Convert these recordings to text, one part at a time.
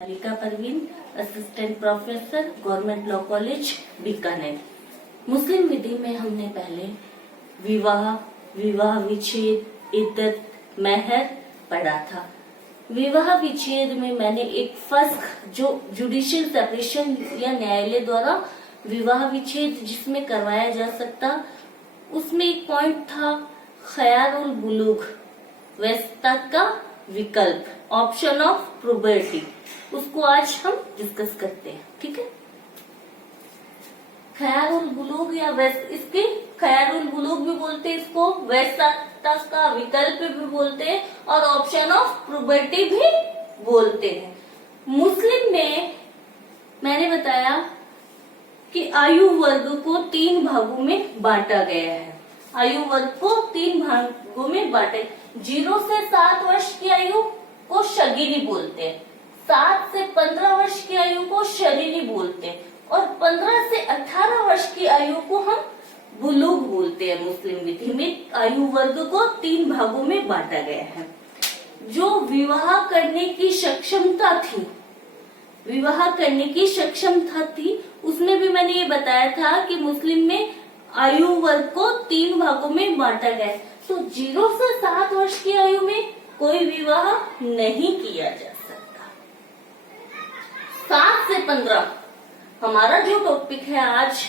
मालिका Parveen, assistant professor, government law college Bikaner. मुस्लिम विधि में हमने पहले विवाह, विवाह विच्छेद, इद्दत, मेहर पढ़ा था। विवाह विच्छेद में मैंने एक फस्ख जो जुडिशियल सेपरेशन या न्यायालय द्वारा विवाह विच्छेद जिसमें करवाया जा सकता, उसमें एक पॉइंट था खयारुल बुलूग, वैधता का विकल्प, ऑप्शन ऑफ प्रोबेबिलिटी। उसको आज हम डिस्कस करते हैं, ठीक है। खयारुल बुलूग या इसके खयारुल बुलूग भी बोलते हैं, इसको वैधता का विकल्प भी बोलते हैं और ऑप्शन ऑफ प्रोबेबिलिटी भी बोलते हैं। मुस्लिम में मैंने बताया कि आयु वर्ग को 3 भागों में बांटा गया है। आयु वर्ग को 3 भागों में बांटे। 0 से 7 वर्ष की आयु को शगीरी बोलते हैं, 7 से 15 वर्ष की आयु को शरीरी बोलते हैं और 15 से 18 वर्ष की आयु को हम बुलूग बोलते हैं। मुस्लिम विधि में आयु वर्ग को 3 भागों में बांटा गया है। जो विवाह करने की सक्षमता थी, विवाह करने की सक्षमता थी, उसमें भी मैंने ये बताया था कि मुस्लिम में आयु वर्ग को 3 भागों में बांटा गया है। तो 0 से 7 वर्ष की आयु में कोई विवाह नहीं किया जा सकता। 7 से 15 हमारा जो टॉपिक है आज,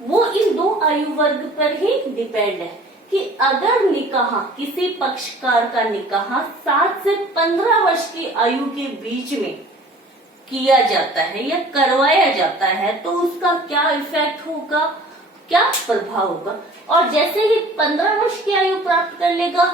वो इन 2 आयु वर्ग पर ही डिपेंड है कि अगर निकाह, किसी पक्षकार का निकाह 7 से 15 वर्ष की आयु के बीच में किया जाता है या करवाया जाता है तो उसका क्या इफेक्ट होगा, क्या प्रभाव होगा। और जैसे ही 15 वर्ष की आयु प्राप्त कर लेगा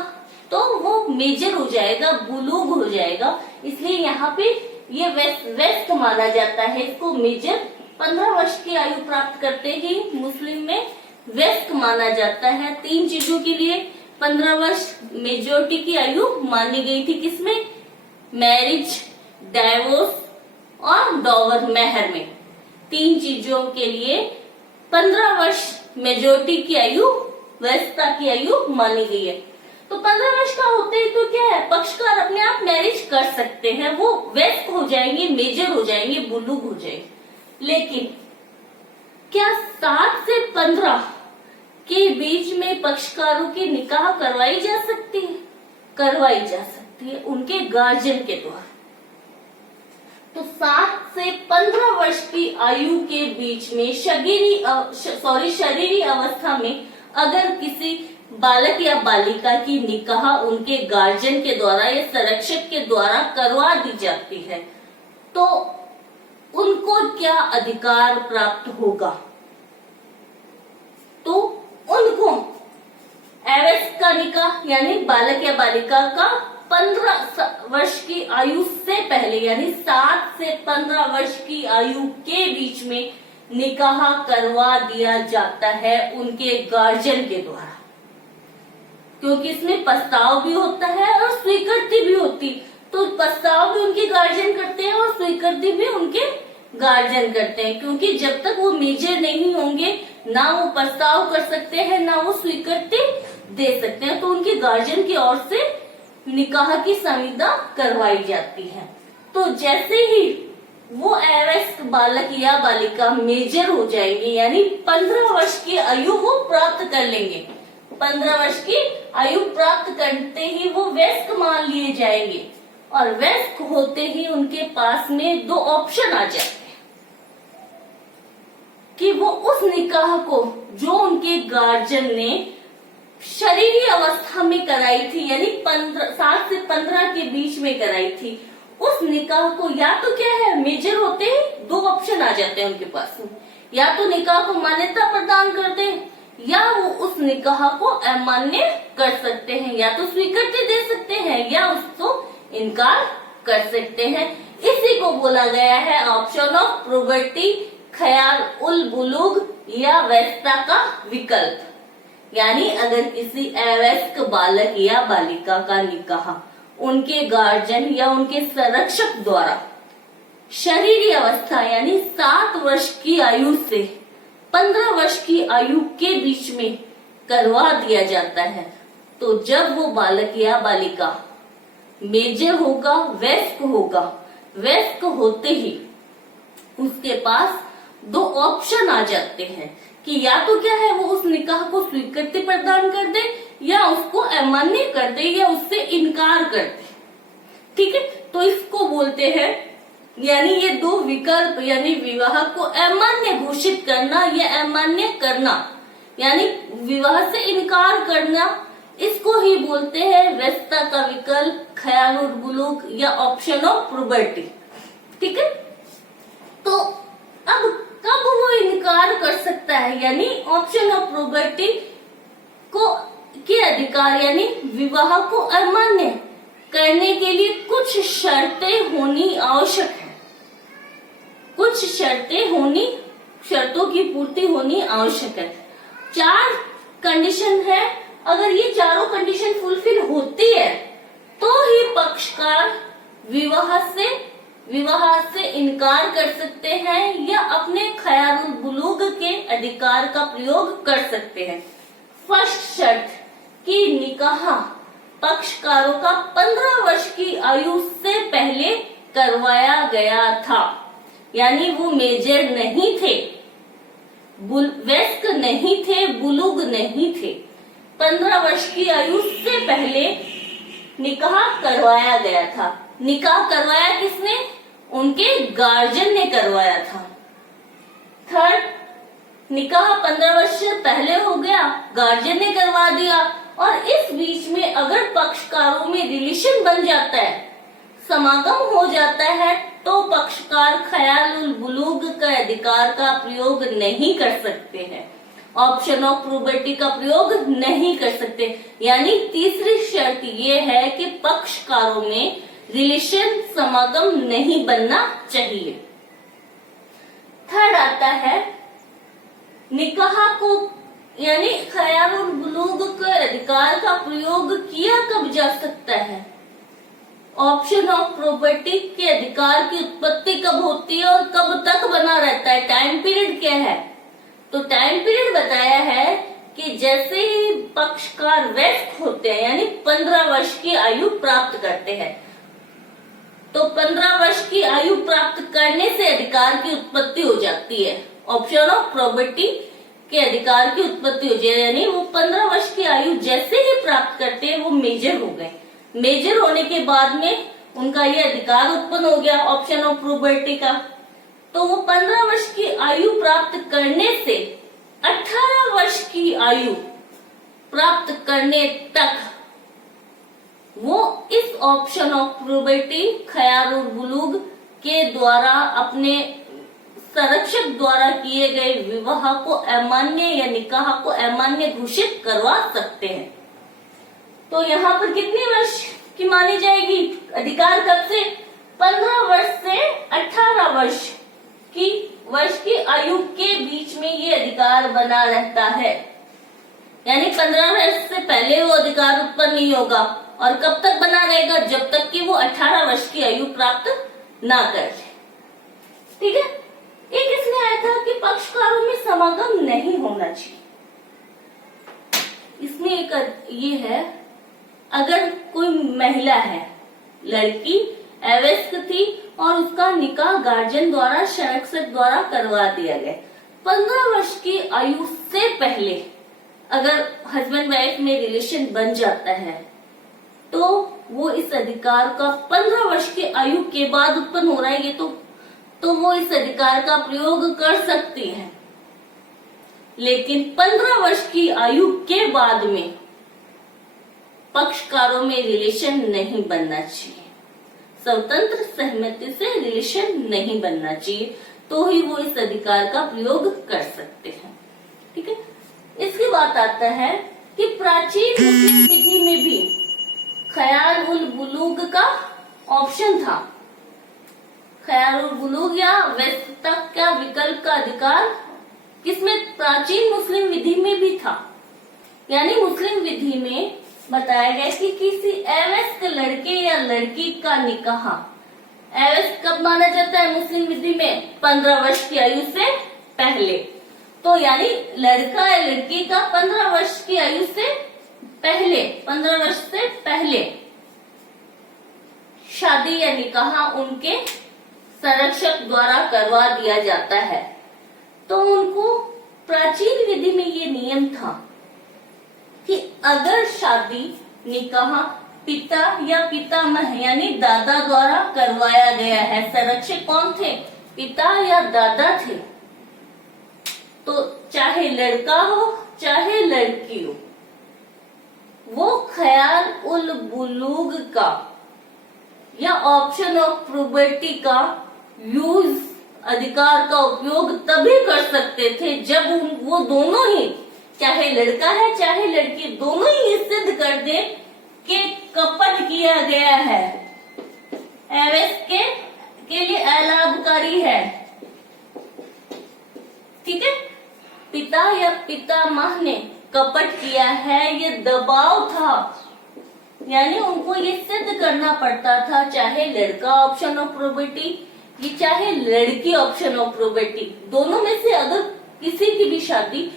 तो वो मेजर हो जाएगा, बुलूग हो जाएगा। इसलिए यहाँ पे ये वेस्ट माना जाता है, इसको मेजर। 15 वर्ष की आयु प्राप्त करते ही मुस्लिम में वेस्ट माना जाता है। 3 चीजों के लिए 15 वर्ष मेजोरिटी की आयु मानी गई थी। किसमें? मैरिज, डाइवोर्स और डॉवर, मेहर में। 3 चीजों के लिए 15 वर्ष मेजोरिटी की आयु, वैधता की आयु मानी गई है। तो 15 वर्ष का होते ही तो क्या है, पक्षकार अपने आप मैरिज कर सकते हैं, वो वैध हो जाएंगे, मेजर हो जाएंगे, बुलूग हो जाएंगे। लेकिन क्या 7 से 15 के बीच में पक्षकारों की निकाह करवाई जा सकती है? करवाई जा सकती है उनके गार्जियन के द्वारा। तो 7 से 15 वर्ष की आयु के बीच में शरीरी अवस्था में अगर किसी बालक या बालिका की निकाह उनके गार्जियन के द्वारा या संरक्षक के द्वारा करवा दी जाती है तो उनको क्या अधिकार प्राप्त होगा? तो उनको एवज का निकाह यानी बालक या बालिका का 15 वर्ष की आयु से पहले यानी 7 से 15 वर्ष की आयु के बीच में निकाह करवा दिया जाता है उनके गार्जियन के द्वारा, क्योंकि इसमें प्रस्ताव भी होता है और स्वीकृति भी होती। तो प्रस्ताव भी उनके गार्जियन करते हैं और स्वीकृति भी उनके गार्जियन करते हैं, क्योंकि जब तक वो मेजर नहीं होंगे ना वो प्रस्ताव कर सकते हैं ना वो स्वीकृति दे सकते हैं। तो उनके गार्जियन की ओर से निकाह की संविदा करवाई जाती है। तो जैसे ही वो अवयस्क बालक या बालिका मेजर हो जाएंगे यानी 15 वर्ष की आयु वो प्राप्त कर लेंगे, 15 वर्ष की आयु प्राप्त करते ही वो वयस्क मान लिए जाएंगे और वयस्क होते ही उनके पास में 2 ऑप्शन आ जाते हैं कि वो उस निकाह को जो उनके गार्जियन ने शरीरी अवस्था में कराई थी यानी 7 से 15 के बीच में कराई थी, उस निकाह को या तो क्या है, मेजर होते ही 2 ऑप्शन आ जाते हैं उनके पास में, या तो निकाह को मान्यता प्रदान कर दे या वो उस निकाह को अमान्य कर सकते हैं, या तो स्वीकृति दे सकते हैं या उसको इनकार कर सकते हैं। इसी को बोला गया है ऑप्शन ऑफ प्रोबेबिलिटी, खयाल उल बुलूग या वैधता का विकल्प। यानी अगर किसी अवयस्क बालक या बालिका का निकाह उनके गार्जियन या उनके संरक्षक द्वारा शरीरी अवस्था यानी 7 वर्ष की आयु से 15 वर्ष की आयु के बीच में करवा दिया जाता है, तो जब वो बालक या बालिका मेजर होगा, वयस्क होगा, वयस्क होते ही उसके पास दो ऑप्शन आ जाते हैं कि या तो क्या है, वो उस निकाह को स्वीकृति प्रदान कर दे या उसको अमान्य कर दे या उससे इनकार कर दे। ठीक है, तो इसको बोलते हैं, यानी ये दो विकल्प, यानी विवाह को अमान्य घोषित करना या अमान्य करना, यानी विवाह से इनकार करना, इसको ही बोलते हैं वयस्कता का विकल्प, ख्यालुल बुलूग या ऑप्शन ऑफ प्यूबर्टी। ठीक है, तो अब कब वो इनकार कर सकता है, यानी ऑप्शन ऑफ प्यूबर्टी को के अधिकार, यानी विवाह को अमान्य करने के लिए कुछ शर्तें होनी आवश्यक है, कुछ शर्तों की पूर्ति होनी आवश्यक है। 4 कंडीशन है, अगर ये चारों कंडीशन फुलफिल होती है तो ही पक्षकार विवाह से इनकार कर सकते हैं या अपने ख्यालुल बुलूग के अधिकार का प्रयोग कर सकते हैं। फर्स्ट शर्त कि निकाह पक्षकारों का 15 वर्ष की आयु से पहले करवाया गया था, यानी वो मेजर नहीं थे, वयस्क नहीं थे, बुलूग नहीं थे, 15 वर्ष की आयु से पहले निकाह करवाया गया था। निकाह करवाया किसने? उनके गार्जियन ने करवाया था। थर्ड, निकाह 15 वर्ष से पहले हो गया, गार्जियन ने करवा दिया, और इस बीच में अगर पक्षकारों में रिलेशन बन जाता है, समागम हो जाता है, तो पक्षकार ख्यालुल बुलूग का अधिकार का प्रयोग नहीं कर सकते हैं, ऑप्शन ऑफ प्यूबर्टी का प्रयोग नहीं कर सकते। यानी तीसरी शर्त ये है कि पक्षकारों में रिलेशन समागम नहीं बनना चाहिए। थर्ड आता है, निकाह को यानी ख्यालुल बुलूग के अधिकार का प्रयोग किया कब जा सकता है, ऑप्शन ऑफ प्रॉपर्टी के अधिकार की उत्पत्ति कब होती है और कब तक बना रहता है, टाइम पीरियड क्या है? तो टाइम पीरियड बताया है कि जैसे ही पक्षकार वयस्क होते हैं, यानी 15 वर्ष की आयु प्राप्त करते हैं, तो 15 वर्ष की आयु प्राप्त करने से अधिकार की उत्पत्ति हो जाती है, ऑप्शन ऑफ प्रॉपर्टी के अधिकार की उत्पत्ति हो जाए, यानी वो 15 वर्ष की आयु जैसे ही प्राप्त करते हैं वो मेजर हो गए। मेजर होने के बाद में उनका ये अधिकार उत्पन्न हो गया ऑप्शन ऑफ प्यूबर्टी का। तो वो 15 वर्ष की आयु प्राप्त करने से 18 वर्ष की आयु प्राप्त करने तक वो इस ऑप्शन ऑफ प्यूबर्टी ख्यालुल बुलूग के द्वारा अपने संरक्षक द्वारा किए गए विवाह को अमान्य या निकाह को अमान्य घोषित करवा सकते हैं। तो यहाँ पर कितने वर्ष की मानी जाएगी अधिकार? कब से? 15 वर्ष से 18 वर्ष की आयु के बीच में ये अधिकार बना रहता है, यानी 15 वर्ष से पहले वो अधिकार उत्पन्न नहीं होगा, और कब तक बना रहेगा? जब तक कि वो 18 वर्ष की आयु प्राप्त ना कर ले। ठीक है, एक इसमें आया था कि पक्षकारों में समागम नहीं होना चाहिए। इसमें एक ये है, अगर कोई महिला है, लड़की अवयस्क थी और उसका निकाह गार्जियन द्वारा संरक्षक द्वारा करवा दिया गया, 15 वर्ष की आयु से पहले अगर हस्बैंड वाइफ में रिलेशन बन जाता है तो वो इस अधिकार का 15 वर्ष की आयु के बाद उत्पन्न हो रहा है ये तो वो इस अधिकार का प्रयोग कर सकती है। लेकिन 15 वर्ष की आयु के बाद में पक्षकारों में रिलेशन नहीं बनना चाहिए, स्वतंत्र सहमति से रिलेशन नहीं बनना चाहिए, तो ही वो इस अधिकार का प्रयोग कर सकते हैं। ठीक है, इसकी बात आता है कि प्राचीन मुस्लिम विधि में भी ख्यालुल बुलूग का ऑप्शन था। ख्यालुल बुलूग या वयस्कता का विकल्प का अधिकार किसमें? प्राचीन मुस्लिम विधि में भी था। यानी मुस्लिम विधि में बताया गया कि किसी अवयस्क लड़के या लड़की का निकाह अवयस्क कब माना जाता है मुस्लिम विधि में? 15 वर्ष की आयु से पहले। तो यानी लड़का या लड़की का 15 वर्ष की आयु से पहले, 15 वर्ष से पहले शादी या निकाह उनके संरक्षक द्वारा करवा दिया जाता है। तो उनको प्राचीन विधि में ये नियम था कि अगर शादी निकाह पिता या पितामह यानी दादा द्वारा करवाया गया है, संरक्षक कौन थे? पिता या दादा थे। तो चाहे लड़का हो चाहे लड़की हो, वो ख्याल उल बुलूग का या ऑप्शन ऑफ प्रोबेटी का यूज, अधिकार का उपयोग तभी कर सकते थे जब वो दोनों ही, चाहे लड़का है चाहे लड़की, दोनों ही ये सिद्ध कर दे कि कपट किया गया है, एवस के लिए अलाभकारी है। ठीक है, पिता या पितामह ने कपट किया है, ये दबाव था, यानी उनको ये सिद्ध करना पड़ता था, चाहे लड़का ऑप्शन ऑफ प्रोबेटी ये चाहे लड़की ऑप्शन ऑफ प्रोबेटी, दोनों में से अगर किसी की भी शादी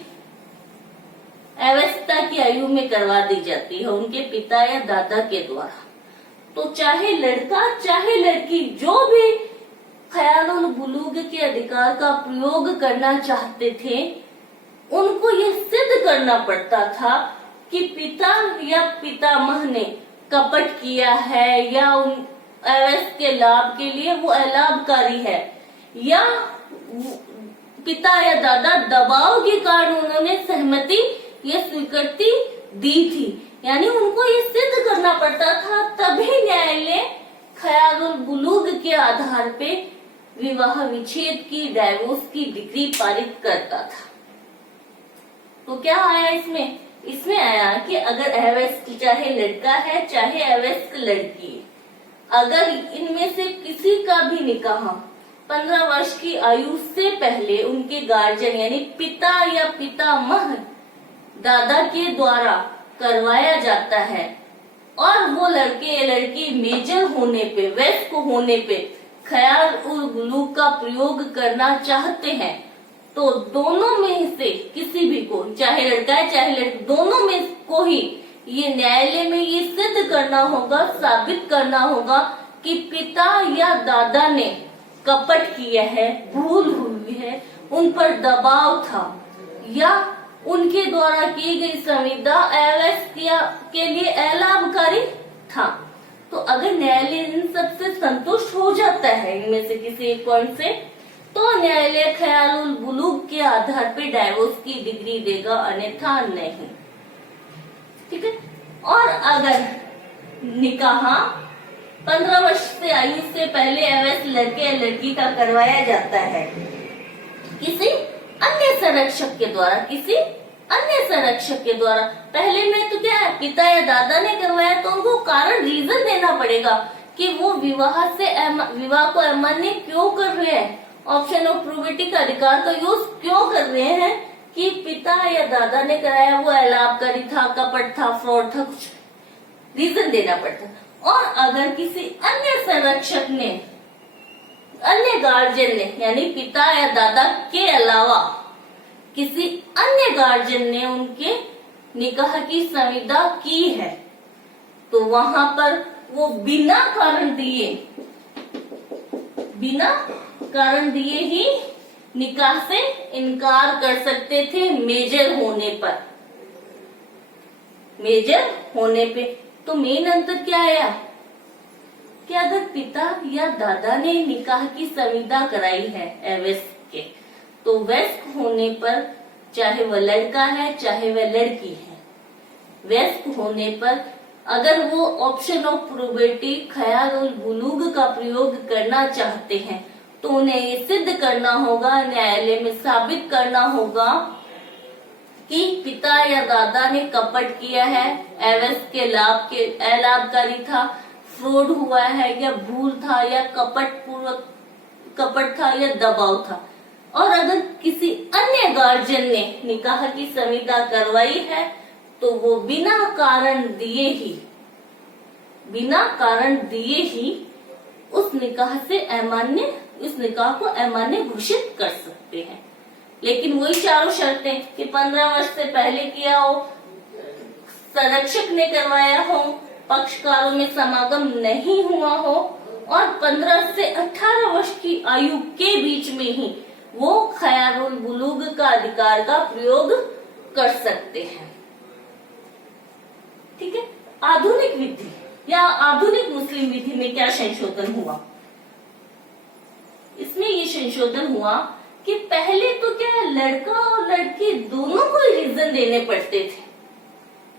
अवस्था की आयु में करवा दी जाती है उनके पिता या दादा के द्वारा, तो चाहे लड़का चाहे लड़की जो भी ख्याल बुलूग के अधिकार का प्रयोग करना चाहते थे, उनको ये सिद्ध करना पड़ता था कि पिता या पितामह ने कपट किया है या उन अवैध के लाभ के लिए वो अलाभकारी है, या पिता या दादा दबाव के कारण उन्होंने सहमति या स्वीकृति दी थी, यानी उनको ये सिद्ध करना पड़ता था, तभी न्यायालय ख्याल बुलूग के आधार पे विवाह विच्छेद की, डाइवोर्स की डिग्री पारित करता था। तो क्या आया इसमें? इसमें आया कि अगर अवैध चाहे लड़का है चाहे अवैध लड़की है, अगर इनमें से किसी का भी निकाह 15 वर्ष की आयु से पहले उनके गार्जियन यानी पिता या पितामह दादा के द्वारा करवाया जाता है और वो लड़के या लड़की मेजर होने पे, वयस्क होने पे ख्याल उल बुलूग का प्रयोग करना चाहते हैं, तो दोनों में से किसी भी को, चाहे लड़का है चाहे लड़की, दोनों में को ही ये न्यायालय में ये सिद्ध करना होगा, साबित करना होगा कि पिता या दादा ने कपट किया है, भूल हुई है, उन पर दबाव था या उनके द्वारा की गई संविदा अवस्था के लिए अलाभकारी था। तो अगर न्यायालय इन सबसे संतुष्ट हो जाता है, इनमें से किसी एक पॉइंट से, तो न्यायालय ख्याल उल बुलूग के आधार पे डाइवोर्स की डिग्री देगा, अन्यथा नहीं। ठीक है। और अगर निकाह 15 वर्ष से आयु से पहले अवैध लड़के या लड़की का करवाया जाता है किसी अन्य संरक्षक के द्वारा, किसी अन्य संरक्षक के द्वारा, पहले में तो क्या है, पिता या दादा ने करवाया, तो उनको कारण, रीजन देना पड़ेगा कि वो विवाह को अमान्य क्यों कर रहे हैं, ऑप्शन ऑफ प्रोबेटी का अधिकार का यूज क्यों कर रहे हैं, कि पिता या दादा ने कराया, वो अलाभकारी था, कपट था, फ्रॉड था, कुछ रीजन देना पड़ता। और अगर किसी अन्य संरक्षक ने, अन्य गार्जियन ने, यानी पिता या दादा के अलावा किसी अन्य गार्जियन ने उनके निकाह की संविदा की है, तो वहां पर वो बिना कारण दिए ही निकाह से इनकार कर सकते थे, मेजर होने पे। तो मेन अंतर क्या आया कि अगर पिता या दादा ने निकाह की संविदा कराई है अवैध के, तो वयस्क होने पर, चाहे वह लड़का है चाहे वह लड़की है, वयस्क होने पर अगर वो ऑप्शन ऑफ प्रोबेटी ख्याल उल बुलूग का प्रयोग करना चाहते हैं, तो उन्हें ये सिद्ध करना होगा, न्यायालय में साबित करना होगा कि पिता या दादा ने कपट किया है, अवैध के लाभ के अलाभकारी था, फ्रॉड हुआ है, या भूल था, या कपट था, या दबाव था। और अगर किसी अन्य गार्जियन ने निकाह की संविदा करवाई है, तो वो बिना कारण दिए ही उस निकाह को अमान्य घोषित कर सकते हैं। लेकिन वही चारों शर्तें कि 15 वर्ष से पहले किया हो, संरक्षक ने करवाया हो, पक्षकारों में समागम नहीं हुआ हो, और 15 से 18 वर्ष की आयु के बीच में ही वो खयारुल बुलूग का अधिकार का प्रयोग कर सकते हैं। ठीक है। आधुनिक विधि या आधुनिक मुस्लिम विधि में क्या संशोधन हुआ? इसमें ये संशोधन हुआ कि पहले तो क्या लड़का और लड़की दोनों को रीजन देने पड़ते थे।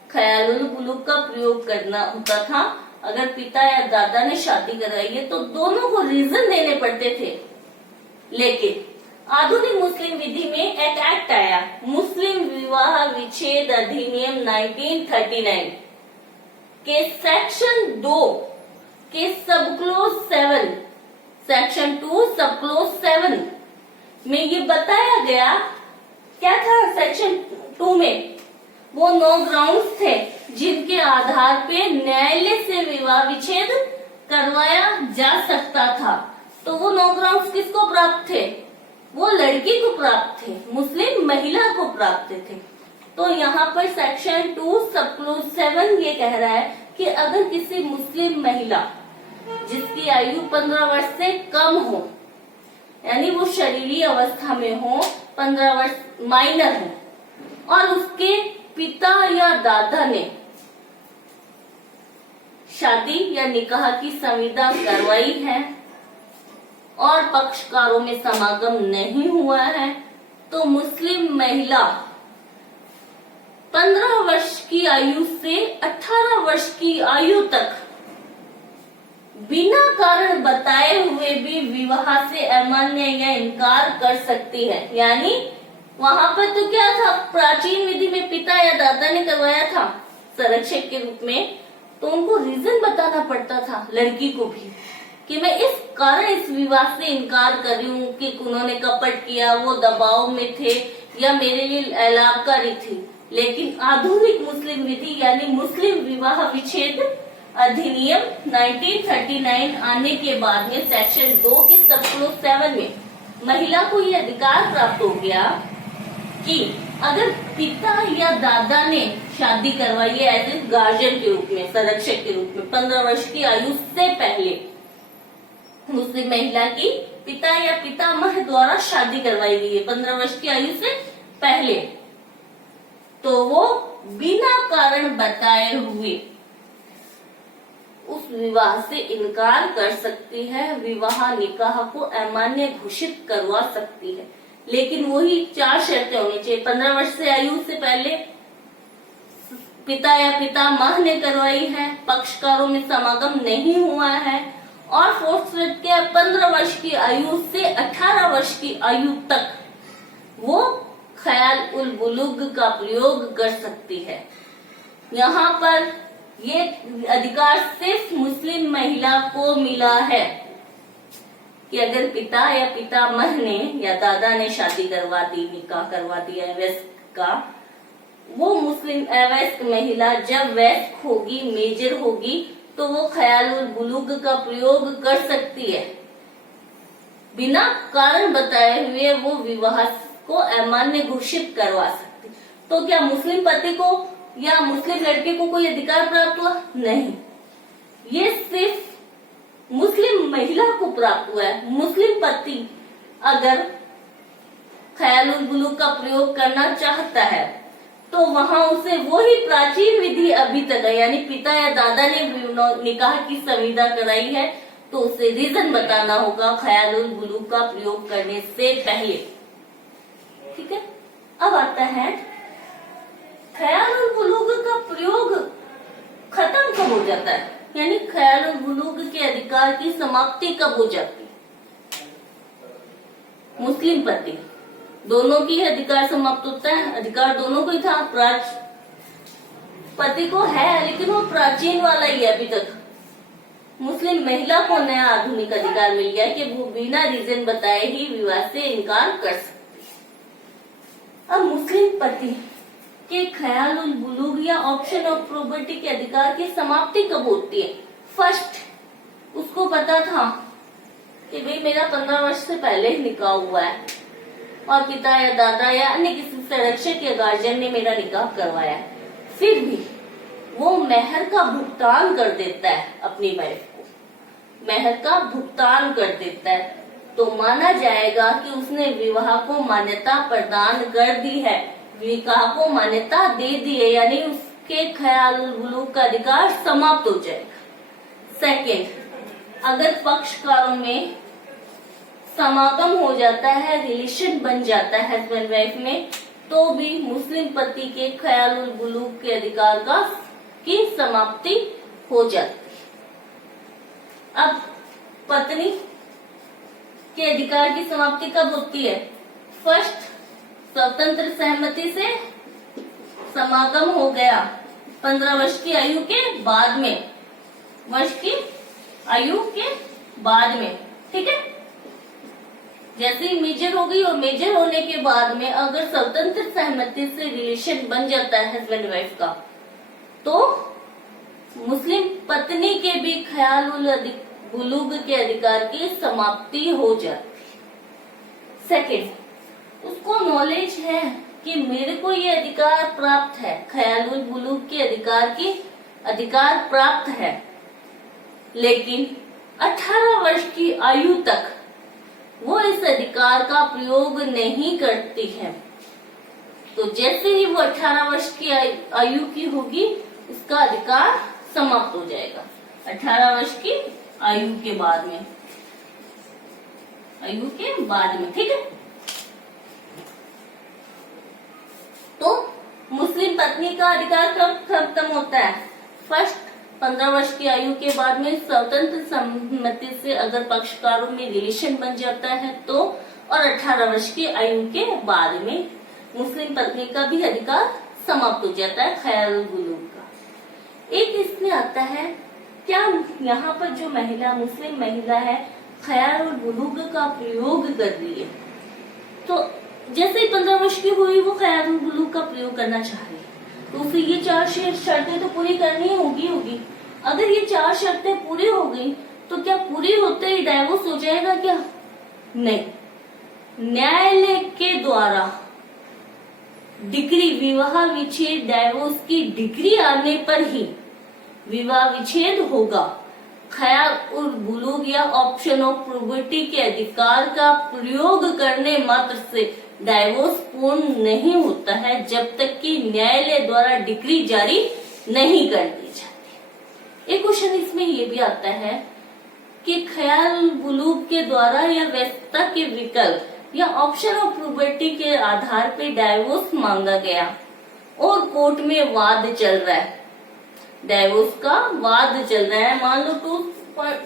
खयारुल बुलूग का प्रयोग करना होता था। अगर पिता या दादा ने शादी कराई है तो दोनों को रीजन देने पड़ते थे। लेकिन आधुनिक मुस्लिम विधि में एक एक्ट आया, मुस्लिम विवाह विच्छेद अधिनियम 1939 के सेक्शन 2 के सब क्लोज 7, सेक्शन 2 सब क्लोज 7 में ये बताया गया। क्या था सेक्शन 2 में? वो 9 ग्राउंड्स थे जिनके आधार पे न्यायालय से विवाह विच्छेद करवाया जा सकता था। तो वो 9 ग्राउंड्स किसको प्राप्त थे? वो लड़की को प्राप्त थे, मुस्लिम महिला को प्राप्त थे। तो यहाँ पर सेक्शन 2 सब क्लोज 7 ये कह रहा है कि अगर किसी मुस्लिम महिला जिसकी आयु 15 वर्ष से कम हो, यानी वो शरीरी अवस्था में हो, 15 वर्ष माइनर हो, और उसके पिता या दादा ने शादी या निकाह की संविदा करवाई है और पक्षकारों में समागम नहीं हुआ है, तो मुस्लिम महिला 15 वर्ष की आयु से 18 वर्ष की आयु तक बिना कारण बताए हुए भी विवाह से अमान्य या इनकार कर सकती है। यानी वहां पर तो क्या था, प्राचीन विधि में पिता या दादा ने करवाया था संरक्षक के रूप में, तो उनको रीजन बताना पड़ता था लड़की को भी कि मैं इस कारण इस विवाह से इनकार कर रही हूँ कि उन्होंने कपट किया, वो दबाव में थे या मेरे लिए अलाभकारी थी। लेकिन आधुनिक मुस्लिम विधि यानी मुस्लिम विवाह विच्छेद अधिनियम 1939 आने के बाद में सेक्शन 2 के सब क्लोज 7 में महिला को यह अधिकार प्राप्त हो गया कि अगर पिता या दादा ने शादी करवाई है एज ए गार्जियन के रूप में, संरक्षक के रूप में, 15 वर्ष की आयु से पहले मुस्लिम महिला की पिता या पितामह द्वारा शादी करवाई गई है 15 वर्ष की आयु से पहले, तो वो बिना कारण बताए हुए उस विवाह से इनकार कर सकती है, विवाह निकाह को अमान्य घोषित करवा सकती है। लेकिन वही 4 शर्तें होनी चाहिए। 15 वर्ष से आयु से पहले पिता या पितामह ने करवाई है, पक्षकारों में समागम नहीं हुआ है, और 4th शर्त क्या, 15 वर्ष की आयु से 18 वर्ष की आयु तक वो ख्याल उल बुलूग का प्रयोग कर सकती है। यहाँ पर ये अधिकार सिर्फ मुस्लिम महिला को मिला है कि अगर पिता या पितामह ने या दादा ने शादी करवा दी, निकाह करवा दिया वयस्क का, वो मुस्लिम अवयस्क महिला जब वयस्क होगी, मेजर होगी, तो वो ख्याल उल बुलूग का प्रयोग कर सकती है। बिना कारण बताए हुए वो विवाह को अमान्य घोषित करवा सकती। तो क्या मुस्लिम पति को या मुस्लिम लड़के को कोई अधिकार प्राप्त हुआ? नहीं, ये सिर्फ मुस्लिम महिला को प्राप्त हुआ है। मुस्लिम पति अगर ख्याल उल बुलूग का प्रयोग करना चाहता है तो वहां उसे वही प्राचीन विधि अभी तक है, यानी पिता या दादा ने निकाह की संविदा कराई है तो उसे रीजन बताना होगा ख्याल उल बुलूग का प्रयोग करने से पहले। ठीक है। अब आता है ख्याल उल बुलूग का प्रयोग खत्म कब हो जाता है, यानी ख्याल उल बुलूग के अधिकार की समाप्ति कब हो जाती है। मुस्लिम पति दोनों की अधिकार समाप्त होता है, अधिकार दोनों को ही था, पति को है लेकिन वो प्राचीन वाला ही है अभी तक। मुस्लिम महिला को नया आधुनिक अधिकार मिल गया कि वो बिना रीजन बताए ही विवाह से इनकार कर सकती है। अब मुस्लिम पति के ख्याल उल बुलूग या ऑप्शन ऑफ प्रॉपर्टी के अधिकार की समाप्ति कब होती है। फर्स्ट, उसको पता था कि भाई मेरा 15 वर्ष से पहले ही निकाह हुआ है और पिता या दादा या अन्य किसी संरक्षक या गार्जियन ने मेरा निकाह करवाया है, फिर भी वो मेहर का भुगतान कर देता है अपनी वाइफ को, मेहर का भुगतान कर देता है तो माना जाएगा कि उसने विवाह को मान्यता प्रदान कर दी है, विवाह को मान्यता दे दी है, यानी उसके ख्याल बुलूग का अधिकार समाप्त हो जाएगा। सेकेंड, अगर पक्षकारों में समागम हो जाता है, रिलेशन बन जाता है हस्बैंड वाइफ में, तो भी मुस्लिम पति के ख्याल बुलूग के अधिकार की समाप्ति हो जाती है। अब पत्नी के अधिकार की समाप्ति कब होती है? फर्स्ट, स्वतंत्र सहमति से समागम हो गया 15 वर्ष की आयु के बाद में, वर्ष की आयु के बाद में, ठीक है। जैसे ही मेजर हो गई और मेजर होने के बाद में अगर स्वतंत्र सहमति से रिलेशन बन जाता है हस्बैंड वाइफ का, तो मुस्लिम पत्नी के भी ख्याल बुलूग के अधिकार की समाप्ति हो जाती है। सेकेंड, उसको नॉलेज है कि मेरे को ये अधिकार प्राप्त है, ख्याल बुलूग के अधिकार प्राप्त है, लेकिन 18 वर्ष की आयु तक वो इस अधिकार का प्रयोग नहीं करती है। तो जैसे ही वो 18 वर्ष की आयु की होगी, उसका अधिकार समाप्त हो जाएगा। 18 वर्ष की आयु के बाद में, ठीक है। तो मुस्लिम पत्नी का अधिकार कब खत्म होता है? फर्स्ट, 15 वर्ष की आयु के बाद में स्वतंत्र सम्मति से अगर पक्षकारों में रिलेशन बन जाता है तो, और 18 वर्ष की आयु के बाद में मुस्लिम पत्नी का भी अधिकार समाप्त हो जाता है ख्याल बुलूग का। एक इसमें आता है, क्या यहाँ पर जो महिला, मुस्लिम महिला है, ख्याल बुलूग का प्रयोग कर रही है, तो जैसे ही 15 वर्ष की हुई वो ख्याल बुलूग का प्रयोग करना चाह रही है, तो फिर ये 4 शर्तें तो पूरी करनी होगी। अगर ये 4 शर्तें पूरी हो गई तो क्या पूरी होते ही डाइवोर्स हो जाएगा क्या? नहीं, न्यायालय के द्वारा डिग्री, विवाह विच्छेद डाइवोर्स की डिग्री आने पर ही विवाह विच्छेद होगा। ख्याल और बुलूग या ऑप्शन ऑफ प्रोपर्टी के अधिकार का प्रयोग करने मात्र से डाइवोर्स पूर्ण नहीं होता है जब तक कि न्यायालय द्वारा डिग्री जारी नहीं कर दी जाती। एक क्वेश्चन इसमें ये भी आता है कि ख्याल बुलूग के द्वारा या वैधता के विकल्प या ऑप्शन ऑफ प्रॉपर्टी के आधार पर डाइवोर्स मांगा गया और कोर्ट में वाद चल रहा है, डाइवोर्स का वाद चल रहा है। मान लो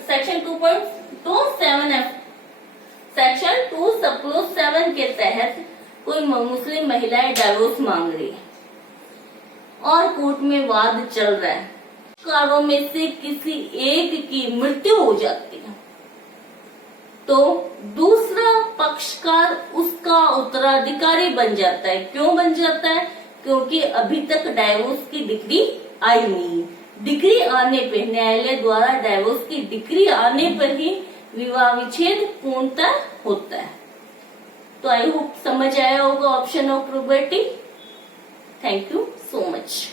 section 2.27F, section 2 sub clause 7 के तहत कोई मुस्लिम महिलाएं डाइवोर्स मांग रही है और कोर्ट में वाद चल रहा है। पक्षकारों में से किसी एक की मृत्यु हो जाती है तो दूसरा पक्षकार उसका उत्तराधिकारी बन जाता है। क्यों बन जाता है? क्योंकि अभी तक डाइवोर्स की डिग्री आई नहीं। डिग्री आने पे, न्यायालय द्वारा डाइवोर्स की डिग्री आने पर ही विवाह विच्छेद पूर्णतः होता है। तो आई होप समझ आया होगा option of property. Thank you so much.